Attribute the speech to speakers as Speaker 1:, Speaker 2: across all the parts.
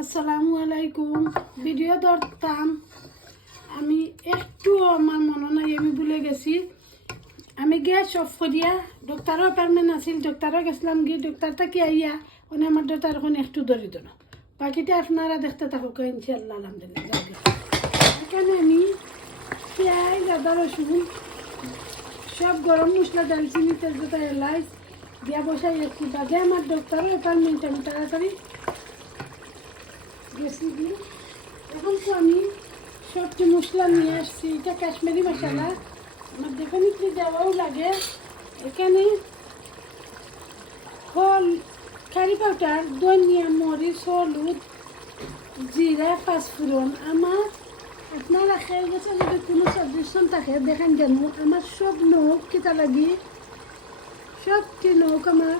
Speaker 1: আসসালামু আলাইকুম। ভিডিও ধরতাম। আমি একটু আমার মনে নাই, আমি ভুলে গেছি। আমি গিয়ে সব করিয়া ডক্টরও অ্যাপয়েন্টমেন্ট আছিল ডক্টরও গেছিলাম গিয়ে ডক্টরটা কি আইয়া মানে আমার ডক্টর এখন একটু ধরি দিল। বাকিটা আপনারা দেখতে থাকুক ইনশাল্লাহ আলহামদুলিল্লাহ এখানে আমি পেঁয়াজ, আদা, রসুন, সব গরম মশলা দালচিনি তেজপাতা, এলাচ দিয়া বসাই একটু বাজে আমার ডক্টরও অ্যাপয়েন্টমেন্ট আমি তাড়াতাড়ি দিয়ে এখন তো আমি সবটি মশলা নিয়ে আসছি, এটা কাশ্মীরি মশলা। আমার ডেফিনেটলি দেওয়াও লাগে, এখানে হল কারি পাউডার, ধনিয়া, মরিচ, হলুদ, জিরা, পাঁচফোড়ন। আমার আপনারা খেয়ে গেছে যদি কোনো সাজেশন থাকে, দেখেন যেন আমার সব নখ কিতা লাগি। সবটি নখ আমার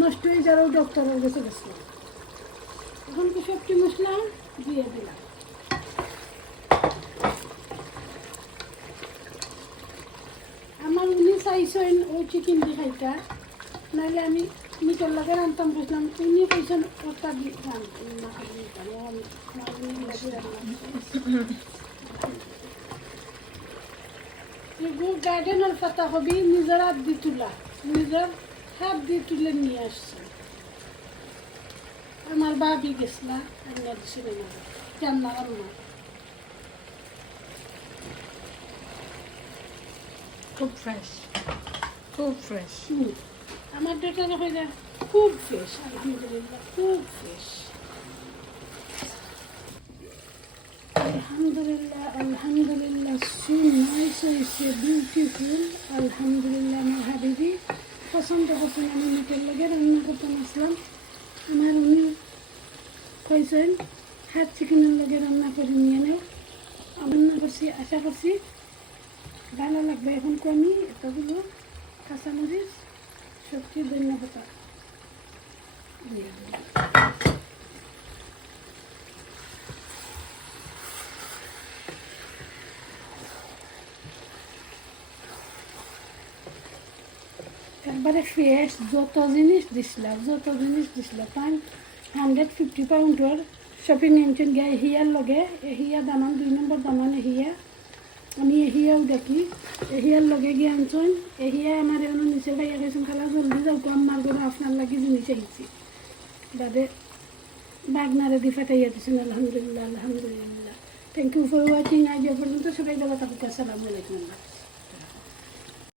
Speaker 1: নষ্ট হয়ে যাওয়ার ডক্টরের কাছে গেছে। এখন কি সবটি মশলা দিয়ে দিলাম। আমার উনি চাইছেন ওই চিকেন দি খাইতা। নাহলে আমি মিটর লাগে বুঝলাম। উনি কইছেন, ওটা গার্ডেনের পাতা হবি নিজের হাত দি তোলা। নিজের হাত দি তুলে নিয়ে আসছে। আমার বাবি গেছিলা রান্না দিছিল রান্না রান্না
Speaker 2: খুব ফ্রেশ খুব ফ্রেশ।
Speaker 1: আমার ডেটা হয়ে যায় খুব ফ্রেশ আলহামদুলিল্লাহ খুব ফ্রেশ আলহামদুলিল্লাহ আলহামদুলিল্লাহ সো নাইস হয়েছে বিউটিফুল আলহামদুলিল্লাহ আমার হাবিবি পছন্দ করছেন আমি মিটের লগে রান্না করতে আসলাম আমার উনি কইছেন, হাত চিকেনের লগে রান্না করে নিয়ে রান্না করছি, আশা করছি ভালো লাগবে। এখন আমি? এতগুলো কাঁচামরিচ, সবজি, ধনিয়া একবারে ফ্রেশ যত জিনিস দিছিলাম যত জিনিস দিছিলাম পান হান্ড্রেড ফিফটি পাউন্ডর শপিং এনচন গিয়ে এহিয়ার লগে এহিয়া দামান দুই নম্বর দামান এহিয়া আমি এহিয়াও দেখি এহিয়ার লগে গিয়ে আনছন এহিয়া আমার এমন নিচে ভাইয়া গেছেন খালা জলদি যাও তো আমার করে আপনার লাগি জিনিস আহিছি বাদে বাগনারে দি ফাটাইয়া দিচ্ছেন আলহামদুলিল্লাহ আলহামদুলিল্লাহ। থ্যাংক ইউ ফর ওয়াচিং আজ পর্যন্ত সবাই ভালো থাকুক, আসসালামু আলাইকুম।